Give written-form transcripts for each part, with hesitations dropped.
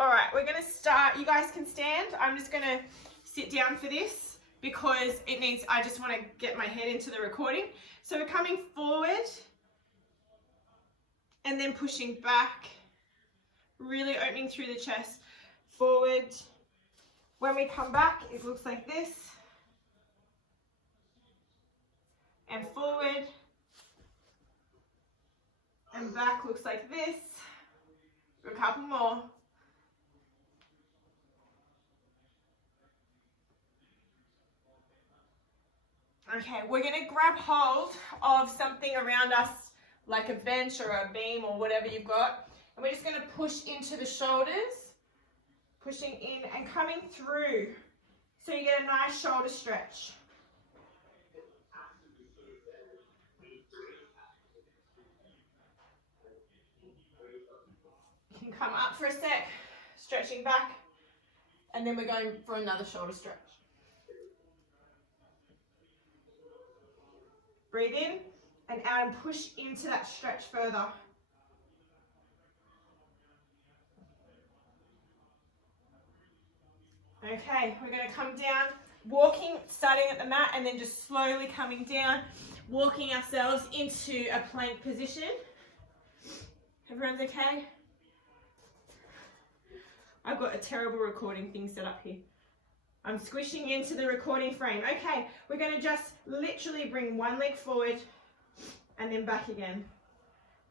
All right, we're gonna start. You guys can stand. I'm just gonna sit down for this because I just wanna get my head into the recording. So we're coming forward and then pushing back, really opening through the chest, forward. When we come back, it looks like this. And forward. And back looks like this. A couple more. Okay, we're gonna grab hold of something around us, like a bench or a beam or whatever you've got. And we're just gonna push into the shoulders, pushing in and coming through. So you get a nice shoulder stretch. You can come up for a sec, stretching back, and then we're going for another shoulder stretch. Breathe in and out and push into that stretch further. Okay, we're going to come down, walking, starting at the mat, and then just slowly coming down, walking ourselves into a plank position. Everyone's okay? I've got a terrible recording thing set up here. I'm squishing into the recording frame. Okay, we're going to just literally bring one leg forward and then back again.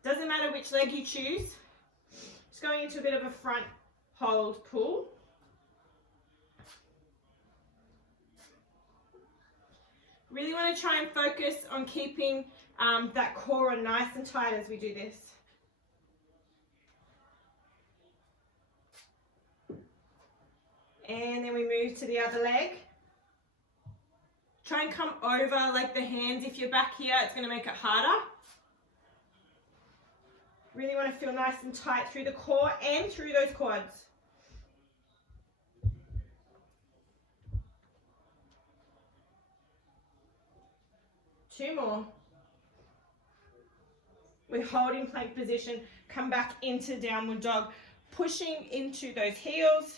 Doesn't matter which leg you choose. Just going into a bit of a front hold pull. Really want to try and focus on keeping that core nice and tight as we do this. And then we move to the other leg. Try and come over like the hands. If you're back here, it's going to make it harder. Really want to feel nice and tight through the core and through those quads. Two more. We hold in plank position, come back into downward dog, pushing into those heels.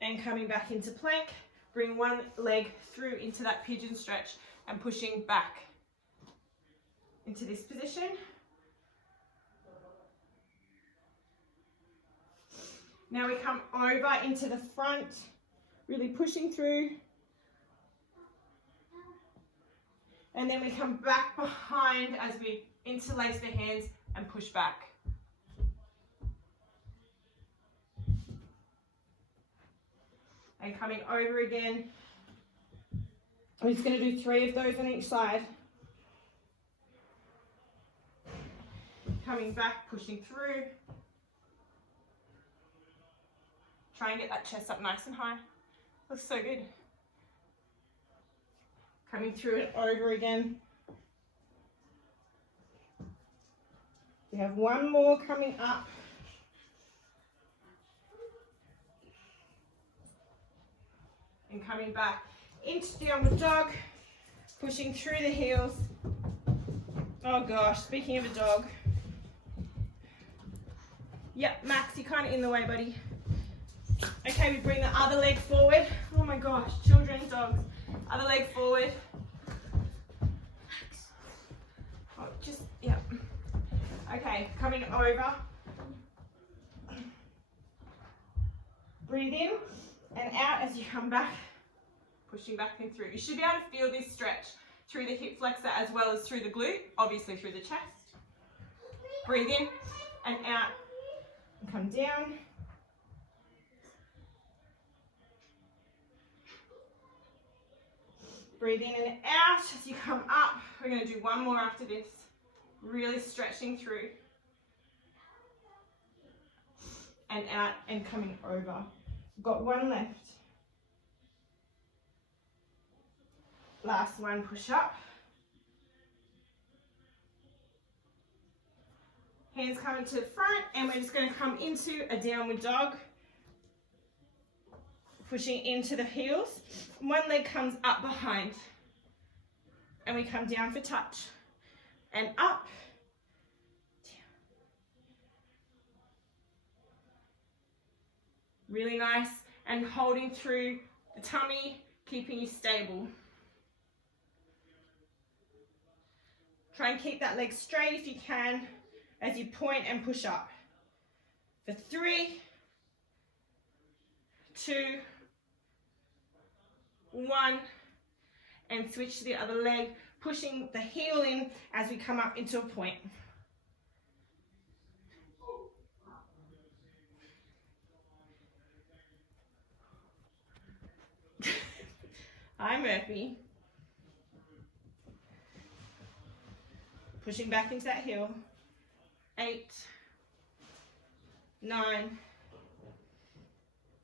And coming back into plank, bring one leg through into that pigeon stretch and pushing back into this position. Now we come over into the front, really pushing through. And then we come back behind as we interlace the hands and push back. And coming over again. I'm just going to do 3 of those on each side. Coming back, pushing through. Try and get that chest up nice and high. Looks so good. Coming through and over again. We have one more coming up. And coming back into downward dog, pushing through the heels. Oh gosh, speaking of a dog. Yep, Max, you're kind of in the way, buddy. Okay, we bring the other leg forward. Oh my gosh, children, dogs. Other leg forward. Oh, yeah. Okay, coming over. Breathe in and out as you come back, pushing back and through. You should be able to feel this stretch through the hip flexor as well as through the glute, obviously through the chest. Breathe in and out and come down. Breathe in and out as you come up. We're going to do one more after this. Really stretching through. And out and coming over. Got one left. Last one, push up. Hands coming to the front, and we're just going to come into a downward dog. Pushing into the heels. One leg comes up behind. And we come down for touch. And up, down. Really nice, and holding through the tummy, keeping you stable. Try and keep that leg straight if you can as you point and push up. For 3, 2, 1, and switch to the other leg, pushing the heel in as we come up into a point. Hi, Murphy. Pushing back into that heel. 8, 9,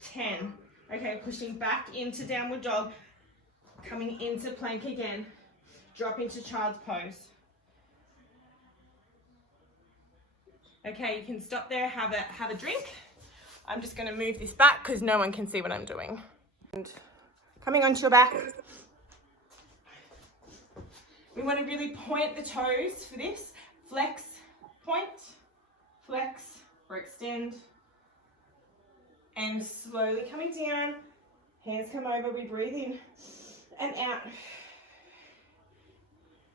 10. Okay, pushing back into downward dog, coming into plank again. Drop into child's pose. Okay, you can stop there, have a drink. I'm just going to move this back because no one can see what I'm doing. And coming onto your back. We want to really point the toes for this. Flex, point, flex, or extend. And slowly coming down. Hands come over, we breathe in and out.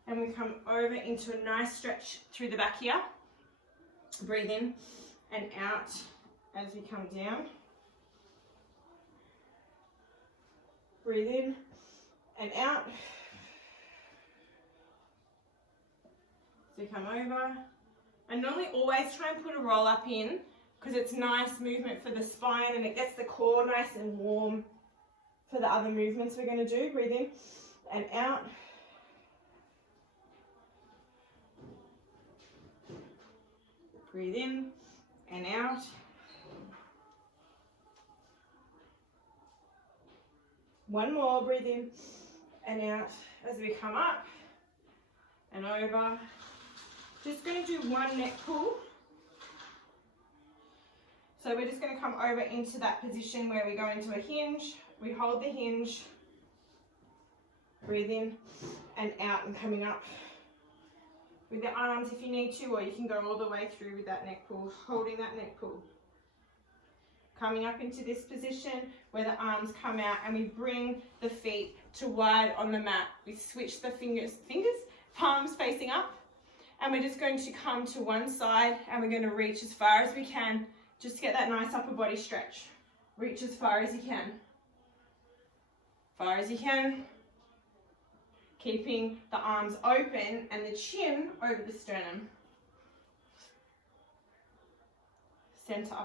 And we come over into a nice stretch through the back here. Breathe in and out as we come down. Breathe in and out. So we come over. I normally always try and put a roll up in because it's nice movement for the spine and it gets the core nice and warm for the other movements we're going to do. Breathe in and out. Breathe in and out. One more, breathe in and out as we come up and over. Just going to do one neck pull. So we're just going to come over into that position where we go into a hinge. We hold the hinge. Breathe in and out and coming up with the arms if you need to, or you can go all the way through with that neck pull, holding that neck pull. Coming up into this position where the arms come out and we bring the feet to wide on the mat. We switch the fingers, palms facing up, and we're just going to come to one side and we're going to reach as far as we can. Just get that nice upper body stretch. Reach as far as you can. Far as you can. Keeping the arms open and the chin over the sternum. Center.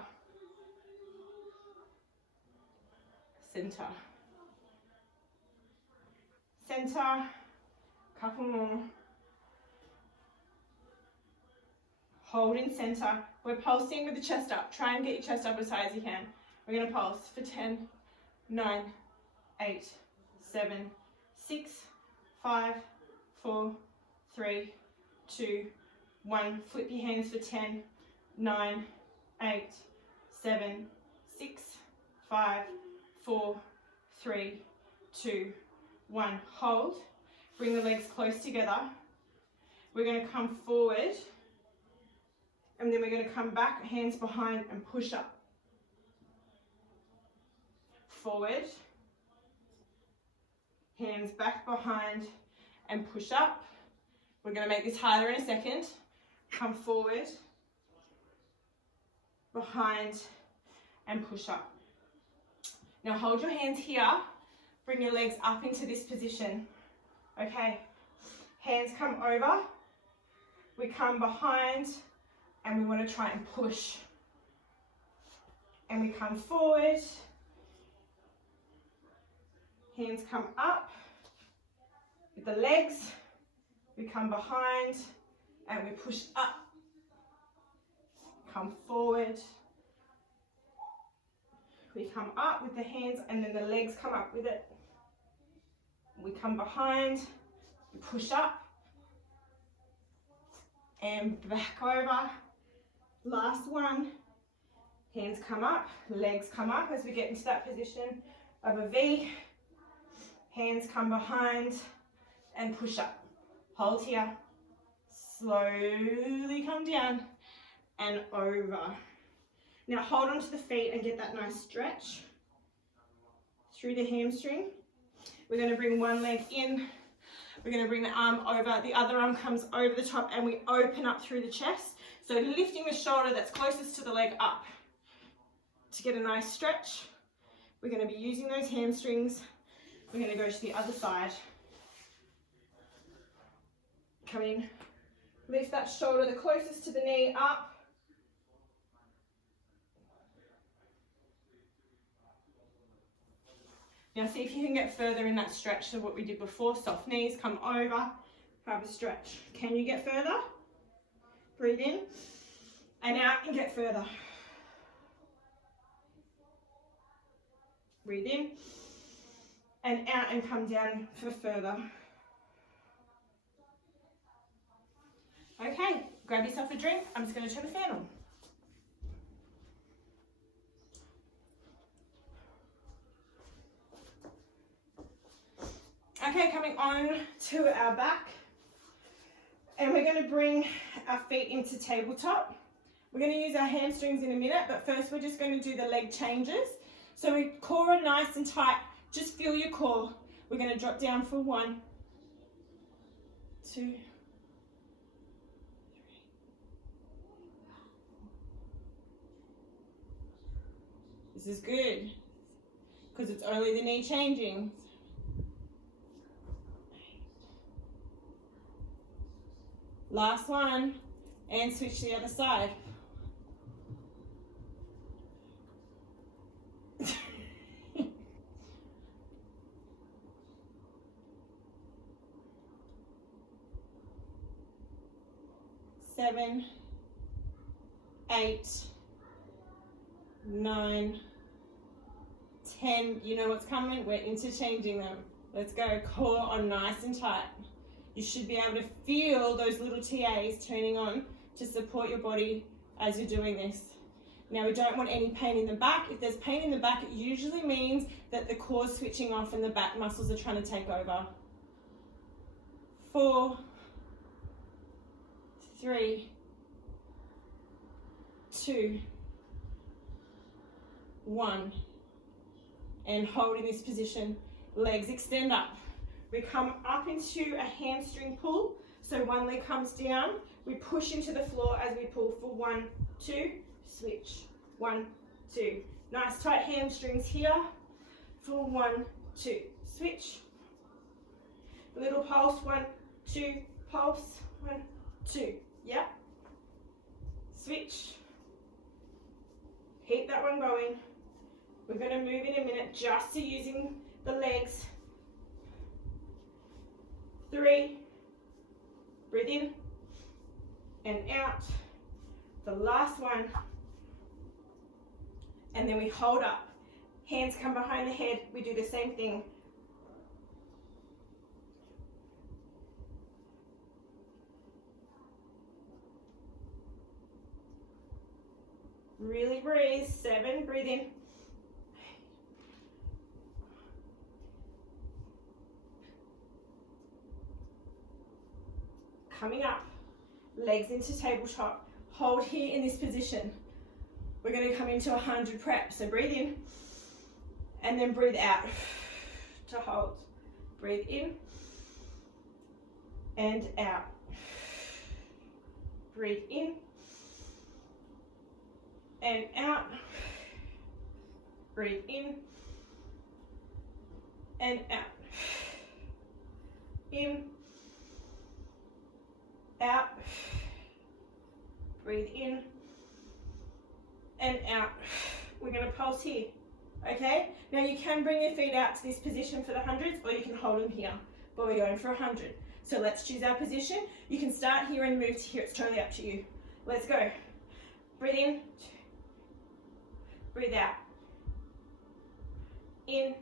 Center. Center. Couple more. Hold in center. We're pulsing with the chest up. Try and get your chest up as high as you can. We're going to pulse for 10, 9, 8, 7, 6, 5, 4, 3, 2, 1. Flip your hands for 10, 9, 8, 7, 6, 5, 4, 3, 2, 1. Hold. Bring the legs close together. We're going to come forward. And then we're going to come back, hands behind and push up. Forward. Hands back behind and push up. We're going to make this harder in a second. Come forward, behind and push up. Now hold your hands here. Bring your legs up into this position. Okay. Hands come over. We come behind. And we want to try and push. And we come forward. Hands come up with the legs. We come behind and we push up. Come forward. We come up with the hands and then the legs come up with it. We come behind, we push up and back over. Last one, hands come up, legs come up as we get into that position of a V. Hands come behind and push up. Hold here, slowly come down and over. Now hold onto the feet and get that nice stretch through the hamstring. We're going to bring one leg in. We're going to bring the arm over. The other arm comes over the top and we open up through the chest. So lifting the shoulder that's closest to the leg up to get a nice stretch. We're going to be using those hamstrings. We're going to go to the other side. Come in. Lift that shoulder the closest to the knee up. Now see if you can get further in that stretch of what we did before. Soft knees, come over, have a stretch. Can you get further? Breathe in and out and get further. Breathe in and out and come down for further. Okay, grab yourself a drink. I'm just going to turn the fan on. Okay, coming on to our back, and we're going to bring our feet into tabletop. We're going to use our hamstrings in a minute, but first we're just going to do the leg changes. So we core are nice and tight, just feel your core. We're going to drop down for 1, 2, 3. This is good, because it's only the knee changing. Last one, and switch to the other side. Seven, 8, 9, 10. You know what's coming? We're interchanging them. Let's go. Core on nice and tight. You should be able to feel those little TAs turning on to support your body as you're doing this. Now we don't want any pain in the back. If there's pain in the back, it usually means that the core's switching off and the back muscles are trying to take over. 4, 3, 2, 1. And hold in this position. Legs extend up. We come up into a hamstring pull. So one leg comes down. We push into the floor as we pull for 1, 2, switch. 1, 2. Nice tight hamstrings here. For 1, 2, switch. A little pulse. 1, 2, pulse. 1, 2. Yep. Switch. Keep that one going. We're going to move in a minute just to using the legs. 3, breathe in and out. The last one, and then we hold up. Hands come behind the head. We do the same thing. Really breathe. 7, breathe in. Coming up, legs into tabletop. Hold here in this position. We're going to come into 100 preps. So breathe in and then breathe out to hold. Breathe in and out. Breathe in and out. Breathe in and out. In, out. Breathe in and out. We're going to pulse here. Okay? Now you can bring your feet out to this position for the hundreds, or you can hold them here. But we're going for 100. So let's choose our position. You can start here and move to here. It's totally up to you. Let's go. Breathe in. Breathe out. In.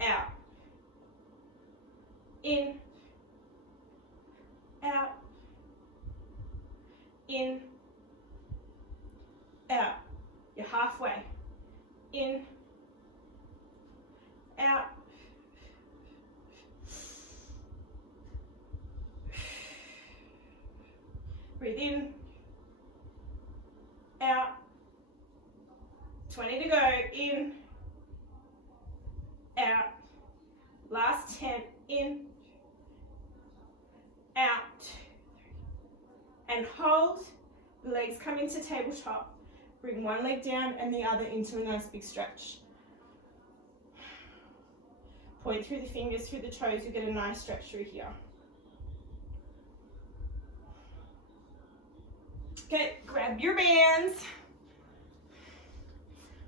Out. In. Out. In. Out. You're halfway. In. Out. Breathe in. out, 20 to go, in, out, last 10, in, out, and hold, the legs come into tabletop, bring one leg down and the other into a nice big stretch. Point through the fingers, through the toes, you get a nice stretch through here. Okay, grab your bands,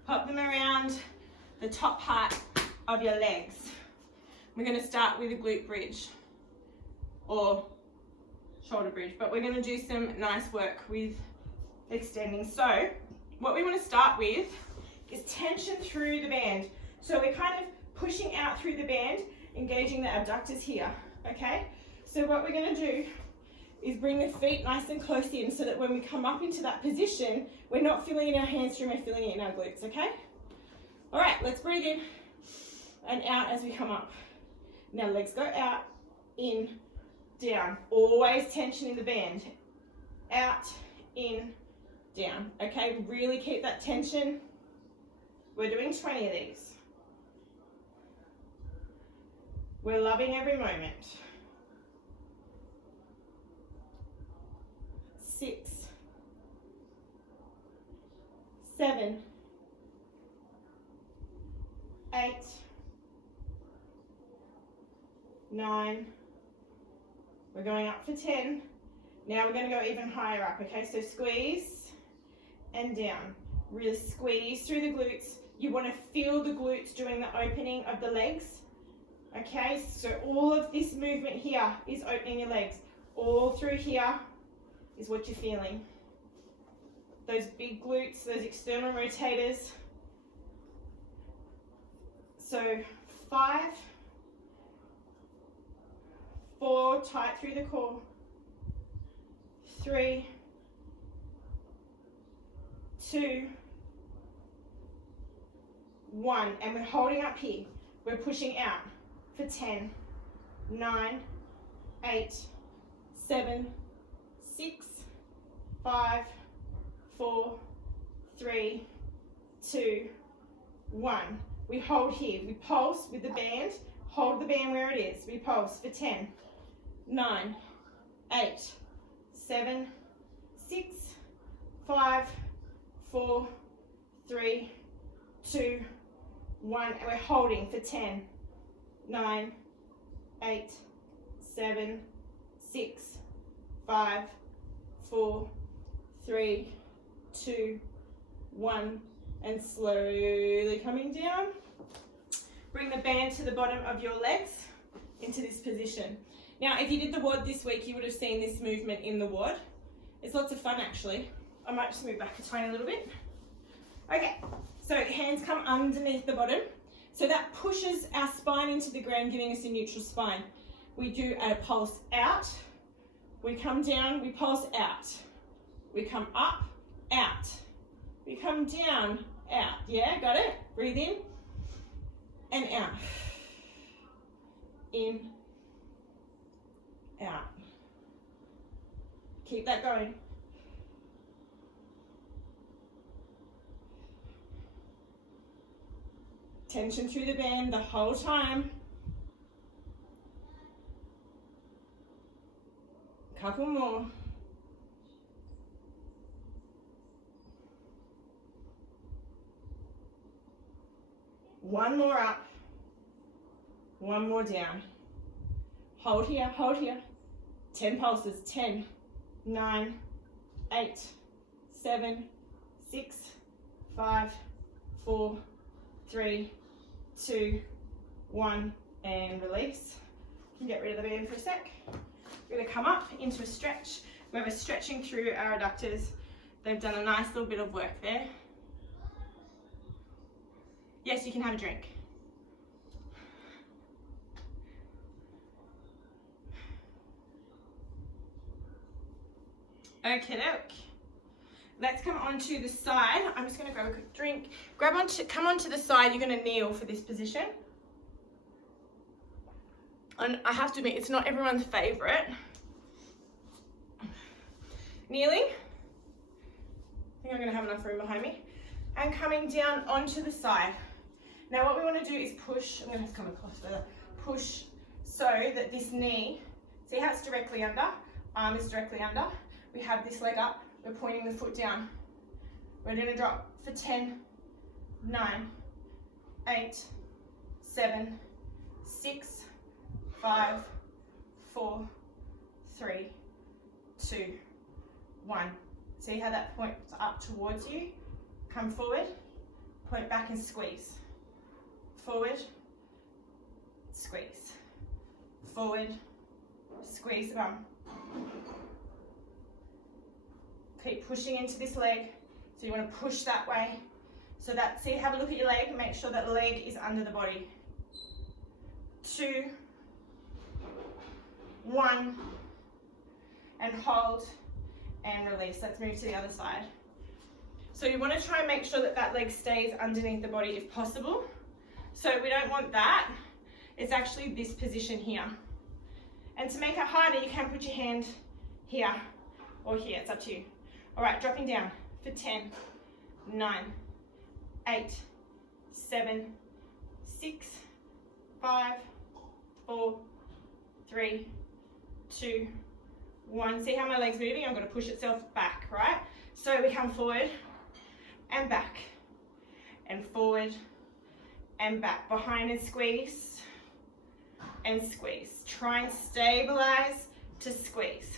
pop them around the top part of your legs. We're going to start with a glute bridge or shoulder bridge, but we're going to do some nice work with extending. So what we want to start with is tension through the band. So we're kind of pushing out through the band, engaging the abductors here, okay? So what we're going to do is bring the feet nice and close in so that when we come up into that position, we're not feeling it in our hamstring, we're feeling it in our glutes, okay? All right, let's breathe in and out as we come up. Now legs go out, in, down. Always tension in the band. Out, in, down. Okay, really keep that tension. We're doing 20 of these. We're loving every moment. 6, 7, 8, 9. We're going up for 10. Now we're going to go even higher up, okay? So squeeze and down. Really squeeze through the glutes. You want to feel the glutes doing the opening of the legs, okay? So all of this movement here is opening your legs. All through here is what you're feeling. Those big glutes, those external rotators. So 5, 4, tight through the core. 3, 2, 1, and we're holding up here. We're pushing out for 10, 9, 8, 7, 6, 5, 4, 3, 2, 1. We hold here. We pulse with the band. Hold the band where it is. We pulse for 10, 9, 8, 7, 6, 5, 4, 3, 2, 1. And we're holding for 10, 9, 8, 7, 6, 5, 4, 3, 2, 1, and slowly coming down. Bring the band to the bottom of your legs into this position. Now, if you did the WOD this week, you would have seen this movement in the WOD. It's lots of fun, actually. I might just move back a tiny little bit. Okay, so hands come underneath the bottom. So that pushes our spine into the ground, giving us a neutral spine. We do a pulse out. We come down, we pulse out. We come up, out. We come down, out. Yeah, got it? Breathe in and out. In, out. Keep that going. Tension through the band the whole time. Couple more. One more up. One more down. Hold here, hold here. 10 pulses. 10, 9, 8, 7, 6, 5, 4, 3, 2, 1, and release. You can get rid of the band for a sec. We're going to come up into a stretch where we're stretching through our adductors. They've done a nice little bit of work there. Yes, you can have a drink. Okay, let's come onto the side. I'm just going to grab a quick drink. Come onto the side. You're going to kneel for this position. And I have to admit, it's not everyone's favorite. Kneeling. think I'm going to have enough room behind me. And coming down onto the side. Now what we want to do is push, I'm going to have to come across further, push so that this knee, see how it's directly under, arm is directly under. We have this leg up, we're pointing the foot down. We're going to drop for 10, 9, 8, 7, 6, 5, 4, 3, 2, 1. See how that points up towards you? Come forward, point back and squeeze. Forward, squeeze. Forward, squeeze the bum. Keep pushing into this leg. So you want to push that way. So that, see, have a look at your leg and make sure that leg is under the body. 2, 1, and hold and release. Let's move to the other side. So you want to try and make sure that that leg stays underneath the body if possible. So we don't want that. It's actually this position here. And to make it harder, you can put your hand here or here. It's up to you. All right, dropping down for 10, 9, 8, 7, 6, 5, 4, 3, 2, 1. See how my leg's moving? I'm going to push itself back, right? So we come forward and back and forward and back. Behind and squeeze and squeeze. Try and stabilize to squeeze.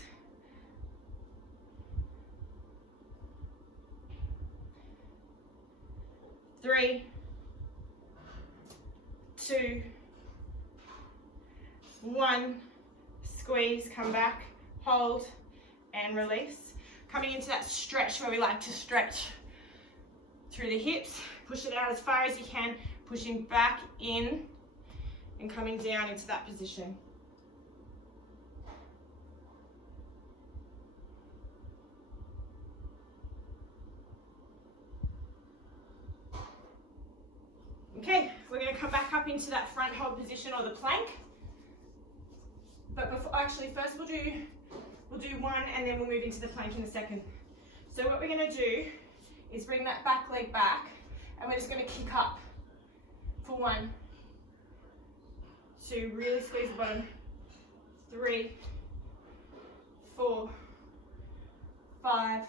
Three, 2, 1, squeeze, come back, hold, and release. Coming into that stretch where we like to stretch through the hips, push it out as far as you can, pushing back in and coming down into that position. Okay, we're going to come back up into that front hold position or the plank. But before, actually, first we'll do one and then we'll move into the plank in a second. So what we're going to do is bring that back leg back and we're just going to kick up for 1, 2, really squeeze the bottom, 3, 4, 5,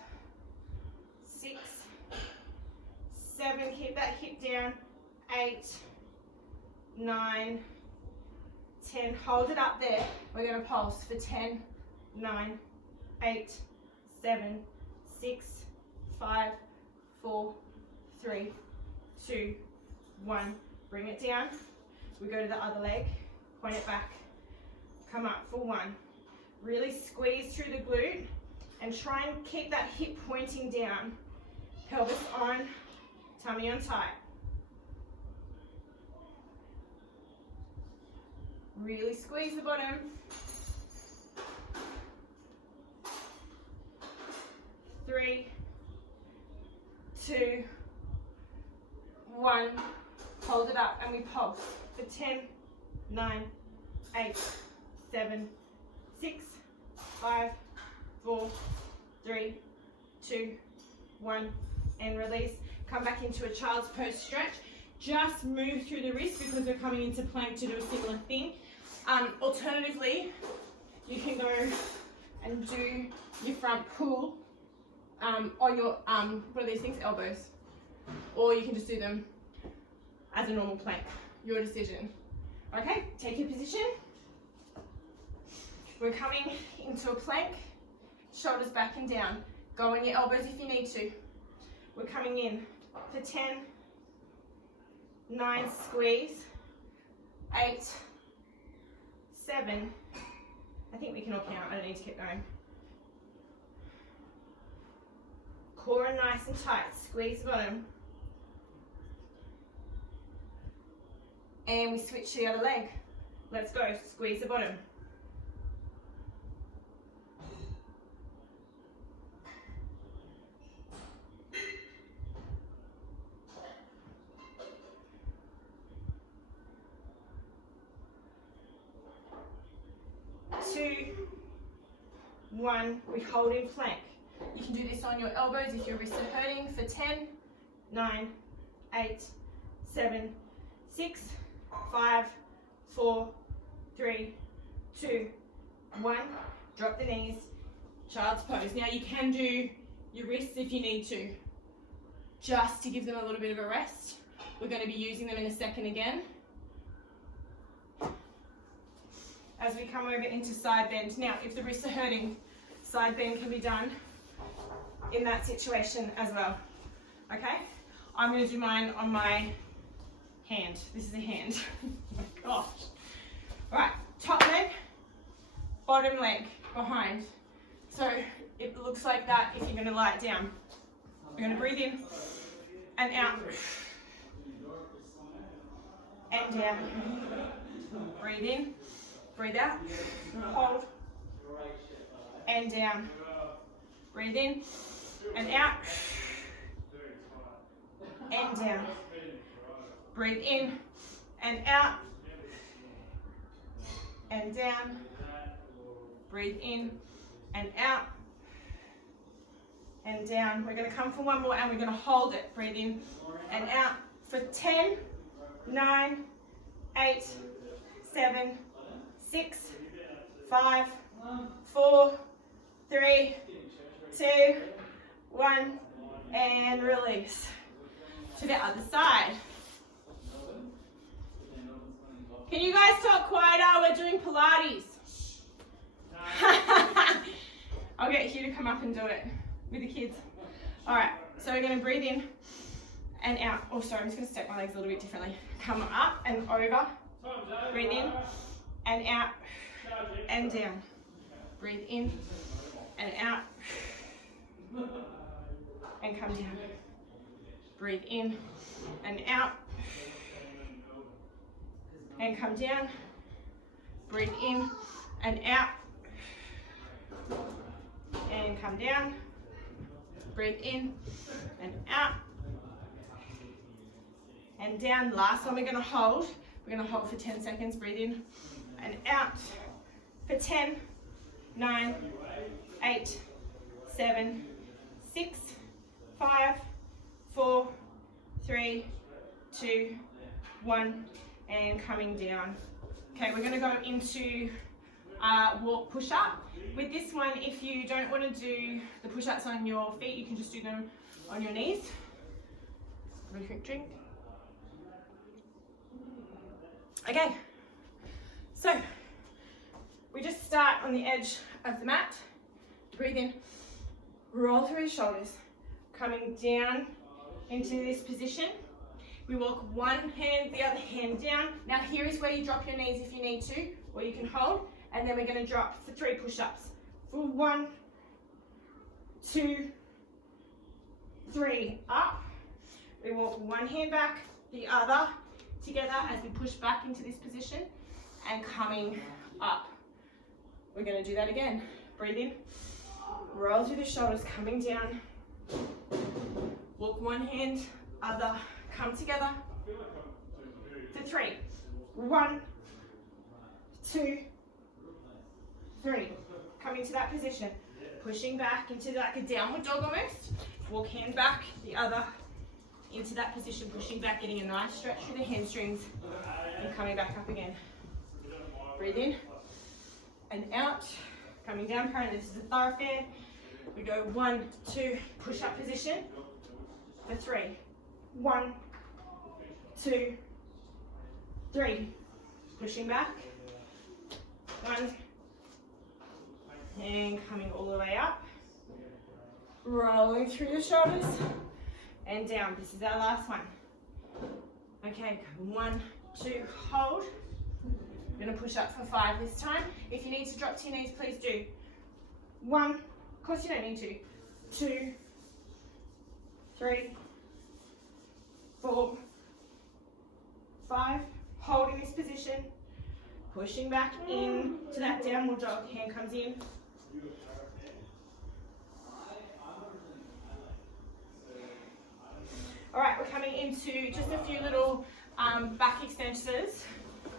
6, 7, keep that hip down, 8, 9, 10, hold it up there. We're going to pulse for 10, 9, 8, 7, 6, 5, 4, 3, 2, 1. Bring it down. We go to the other leg, point it back, come up for 1. Really squeeze through the glute and try and keep that hip pointing down. Pelvis on, tummy on tight. Really squeeze the bottom. 3, 2, 1. Hold it up and we pulse for 10, 9, 8, 7, 6, 5, 4, 3, 2, 1, and release. Come back into a child's pose stretch. Just move through the wrist because we're coming into plank to do a similar thing. Alternatively, you can go and do your front pull on your, what are these things? Elbows. Or you can just do them as a normal plank. Your decision. Okay, take your position. We're coming into a plank, shoulders back and down. Go on your elbows if you need to. We're coming in for 10, 9, squeeze, 8, 7, I think we can all count, I don't need to keep going. Core and nice and tight, squeeze the bottom. And we switch to the other leg. Let's go, squeeze the bottom. Two, 1, we hold in plank. You can do this on your elbows if your wrists are hurting for 10, 9, 8, 7, 6, 5, 4, 3, 2, 1. Drop the knees, child's pose. Now you can do your wrists if you need to, just to give them a little bit of a rest. We're going to be using them in a second again. As we come over into side bend. Now, if the wrists are hurting, side bend can be done in that situation as well. Okay? I'm going to do mine on my hand. This is a hand. Oh my gosh. All right, top leg, bottom leg behind. So it looks like that if you're going to lie it down. You're going to breathe in and out and down. Breathe in, breathe out, hold and down. Breathe in and out and down. Breathe in and out and down. Breathe in and out and down. We're going to come for one more and we're going to hold it. Breathe in and out for 10, 9, 8, 7, 6, 5, 4, 3, 2, 1, and release. To the other side. Can you guys talk quieter? We're doing Pilates. I'll get Hugh to come up and do it with the kids. All right, so we're going to breathe in and out. Oh, sorry, I'm just going to step my legs a little bit differently. Come up and over. Breathe in and out and down. Breathe in and out and come down. Breathe in and out and come down. Breathe in and out and come down. Breathe in and out and down. Last one we're going to hold. We're going to hold for 10 seconds. Breathe in and out for 10, 9, 8, 7, 6, 5, 4, 3, 2, 1, and coming down. Okay, we're going to go into walk push-up. With this one, if you don't want to do the push-ups on your feet, you can just do them on your knees. Have a quick drink. Okay, so we just start on the edge of the mat. Breathe in, roll through the shoulders, coming down into this position. We walk one hand, the other hand down. Now here is where you drop your knees if you need to, or you can hold, and then we're going to drop for 3 push-ups. For 1, 2, 3, up. We walk one hand back, the other together as we push back into this position, and coming up. We're going to do that again. Breathe in, roll through the shoulders, coming down. Walk one hand, other, come together for 3. 1, 2, 3. Coming to that position, pushing back into like a downward dog almost. Walk hand back, the other into that position, pushing back, getting a nice stretch through the hamstrings, and coming back up again. Breathe in and out, coming down. Apparently this is a thoroughfare. We go 1, 2, push up position for 3. 1, 2, 3. Pushing back. 1. And coming all the way up. Rolling through the shoulders. And down. This is our last one. Okay, 1, 2, hold. We're going to push up for 5 this time. If you need to drop to your knees, please do. 1, of course you don't need to. 2, 3, 4, 5. Holding this position. Pushing back in to that downward dog. Hand comes in. All right, we're coming into just a few little back extensions.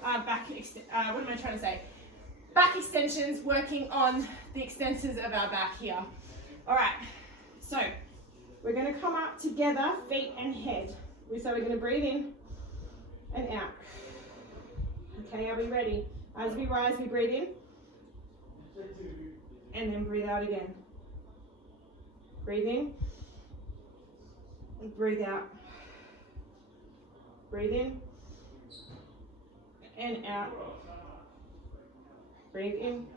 What am I trying to say? Back extensions, working on the extensors of our back here. All right, so we're going to come up together, feet and head. So we're going to breathe in and out. Okay, are we ready? As we rise, we breathe in and then breathe out again. Breathe in and breathe out. Breathe in and out. Breathe in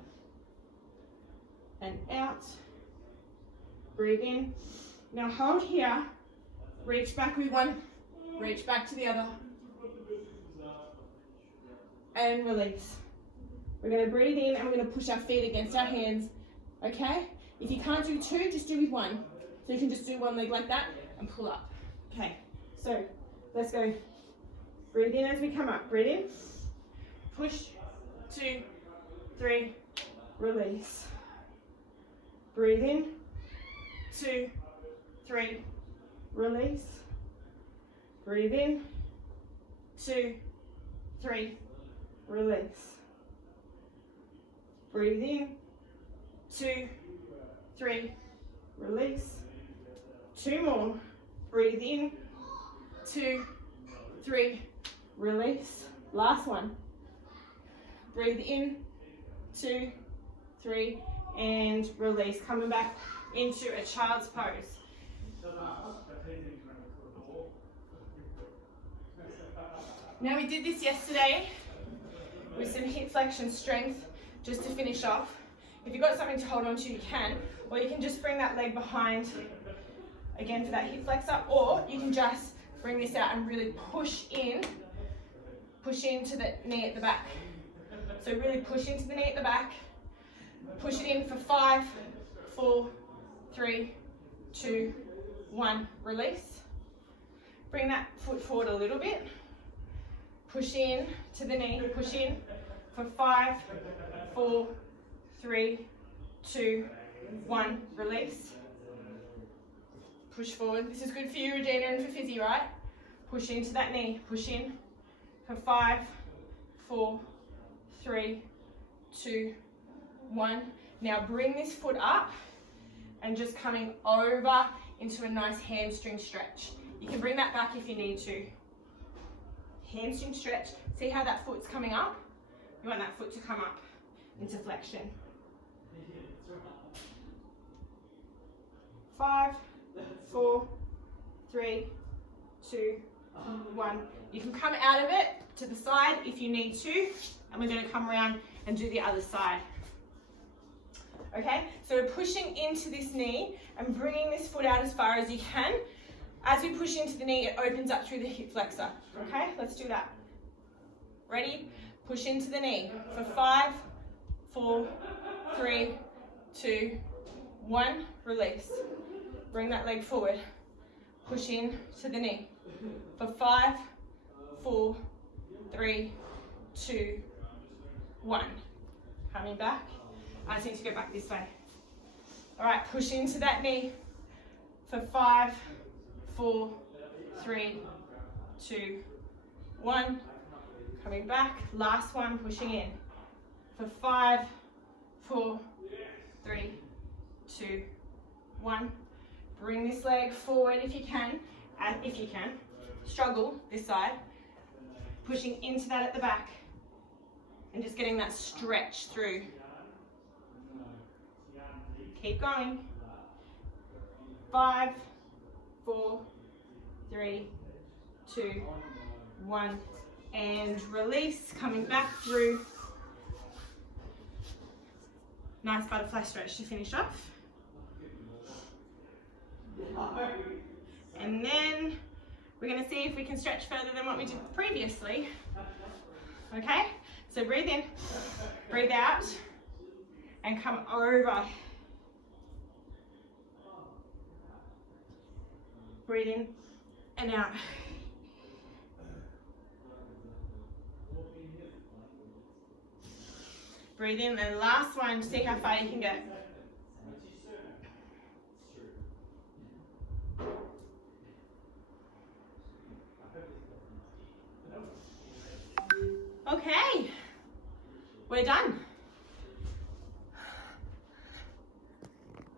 and out. Breathe in. Now hold here. Reach back with one. Reach back to the other. And release. We're going to breathe in and we're going to push our feet against our hands. Okay? If you can't do two, just do with one. So you can just do one leg like that and pull up. Okay. So let's go. Breathe in as we come up. Breathe in. Push. 2, 3. Release. Breathe in. 2, 3. Release. Breathe in. 2, 3. Release. Breathe in. 2, 3. Release. 2 more. Breathe in. 2, 3. Release. Last one. Breathe in. 2, 3. And release. Coming back into a child's pose. Now we did this yesterday with some hip flexion strength just to finish off. If you've got something to hold on to, you can, or you can just bring that leg behind again for that hip flexor, or you can just bring this out and really push into the knee at the back. So really push into the knee at the back, push it in for 5, 4, 3, 2, 1, release. Bring that foot forward a little bit. Push in to the knee, push in for 5, 4, 3, 2, 1, release. Push forward. This is good for you, Regina, and for Fizzy, right? Push into that knee, push in for 5, 4, 3, 2, 1. Now bring this foot up and just coming over into a nice hamstring stretch. You can bring that back if you need to. Hamstring stretch. See how that foot's coming up? You want that foot to come up into flexion. 5, 4, 3, 2, 1. You can come out of it to the side if you need to, and we're going to come around and do the other side. Okay, so we're pushing into this knee and bringing this foot out as far as you can. As we push into the knee, it opens up through the hip flexor. Okay, let's do that. Ready? Push into the knee for 5, 4, 3, 2, 1. Release. Bring that leg forward. Push in to the knee for 5, 4, 3, 2, 1. Coming back. I just need to go back this way. All right, push into that knee for 5, 4, 3, 2, 1. Coming back. Last one, pushing in for 5, 4, 3, 2, 1. Bring this leg forward if you can. Struggle this side. Pushing into that at the back and just getting that stretch through. Keep going. 5, 4, 3, 2, 1. And release, coming back through. Nice butterfly stretch to finish off. And then we're going to see if we can stretch further than what we did previously. Okay, so breathe in, breathe out, and come over. Breathe in and out. Breathe in, and last one, see how far you can get. Okay, we're done.